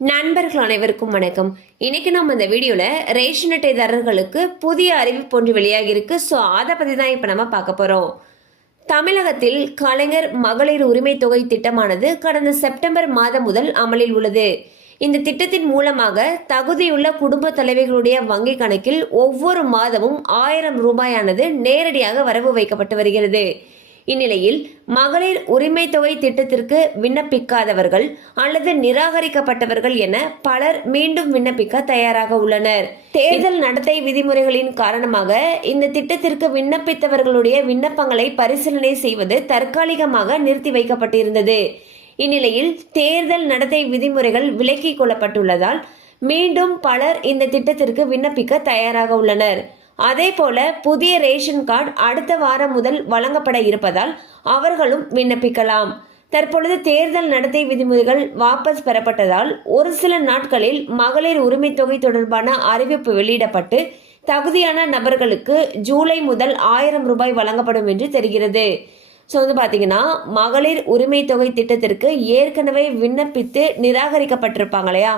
நண்பர்கள் அனைவருக்கும் வணக்கம். இன்னைக்கு நம்ம இந்த வீடியோல ரேஷன் அட்டைதாரர்களுக்கு புதிய அறிவிப்பு ஒன்று வெளியாகி இருக்கு. ஸோ அதை பத்தி தான் இப்ப நம்ம பார்க்க போறோம். தமிழகத்தில் கலைஞர் மகளிர் உரிமை தொகை திட்டமானது கடந்த செப்டம்பர் மாதம் முதல் அமலில் உள்ளது. இந்த திட்டத்தின் மூலமாக தகுதியுள்ள குடும்ப தலைவிகளுடைய வங்கி கணக்கில் ஒவ்வொரு மாதமும் 1000 ரூபாயானது நேரடியாக வரவு வைக்கப்பட்டு வருகிறது. இந்நிலையில் மகளிர் உரிமை தொகை திட்டத்திற்கு விண்ணப்பிக்காதவர்கள் அல்லது நிராகரிக்கப்பட்டவர்கள் என பலர் மீண்டும் விண்ணப்பிக்க தயாராக உள்ளனர். தேர்தல் நடத்தை விதிமுறைகளின் காரணமாக இந்த திட்டத்திற்கு விண்ணப்பித்தவர்களுடைய விண்ணப்பங்களை பரிசீலனை செய்வது தற்காலிகமாக நிறுத்தி வைக்கப்பட்டிருந்தது. இந்நிலையில் தேர்தல் நடத்தை விதிமுறைகள் விலக்கிக் கொள்ளப்பட்டுள்ளதால் மீண்டும் பலர் இந்த திட்டத்திற்கு விண்ணப்பிக்க தயாராக உள்ளனர். அதே போல புதிய ரேஷன் கார்டு அடுத்த வாரம் முதல் வழங்கப்பட இருப்பதால் அவர்களும் விண்ணப்பிக்கலாம். தற்பொழுது தேர்தல் நடத்தை விதிமுறைகள் வாபஸ் பெறப்பட்டதால் ஒரு சில நாட்களில் மகளிர் உரிமை தொகை தொடர்பான அறிவிப்பு வெளியிடப்பட்டு தகுதியான நபர்களுக்கு ஜூலை முதல் 1000 ரூபாய் வழங்கப்படும் என்று தெரிகிறது. ஸோ பார்த்தீங்கன்னா மகளிர் உரிமை தொகை திட்டத்திற்கு ஏற்கனவே விண்ணப்பித்து நிராகரிக்கப்பட்டிருப்பாங்க இல்லையா,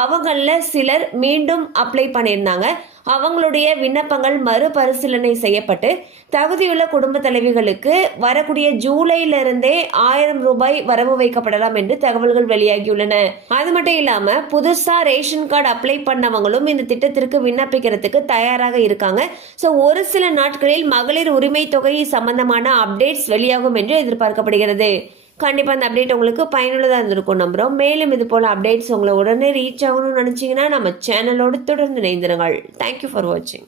அவங்களில் சிலர் மீண்டும் அப்ளை பண்ணியிருந்தாங்க. அவங்களுடைய விண்ணப்பங்கள் மறுபரிசீலனை செய்யப்பட்டு தகுதியுள்ள குடும்ப தலைவிகளுக்கு வரக்கூடிய ஜூலையிலிருந்தே 1000 ரூபாய் வரவு வைக்கப்படலாம் என்று தகவல்கள் வெளியாகியுள்ளன. அது மட்டும் இல்லாம புதுசா ரேஷன் கார்டு அப்ளை பண்ணவங்களும் இந்த திட்டத்திற்கு விண்ணப்பிக்கிறதுக்கு தயாராக இருக்காங்க. ஸோ ஒரு சில நாட்களில் மகளிர் உரிமை தொகை சம்பந்தமான அப்டேட்ஸ் வெளியாகும் என்று எதிர்பார்க்கப்படுகிறது. கண்டிப்பாக அந்த அப்டேட் உங்களுக்கு பயனுள்ளதாக இருந்திருக்கும் நம்புகிறோம். மேலும் இது போல் அப்டேட்ஸ் உங்களை உடனே ரீச் ஆகணும்னு நினச்சிங்கன்னா நம்ம சேனலோடு தொடர்ந்து இணைந்திருங்கள். தேங்க்யூ ஃபார் வாட்சிங்.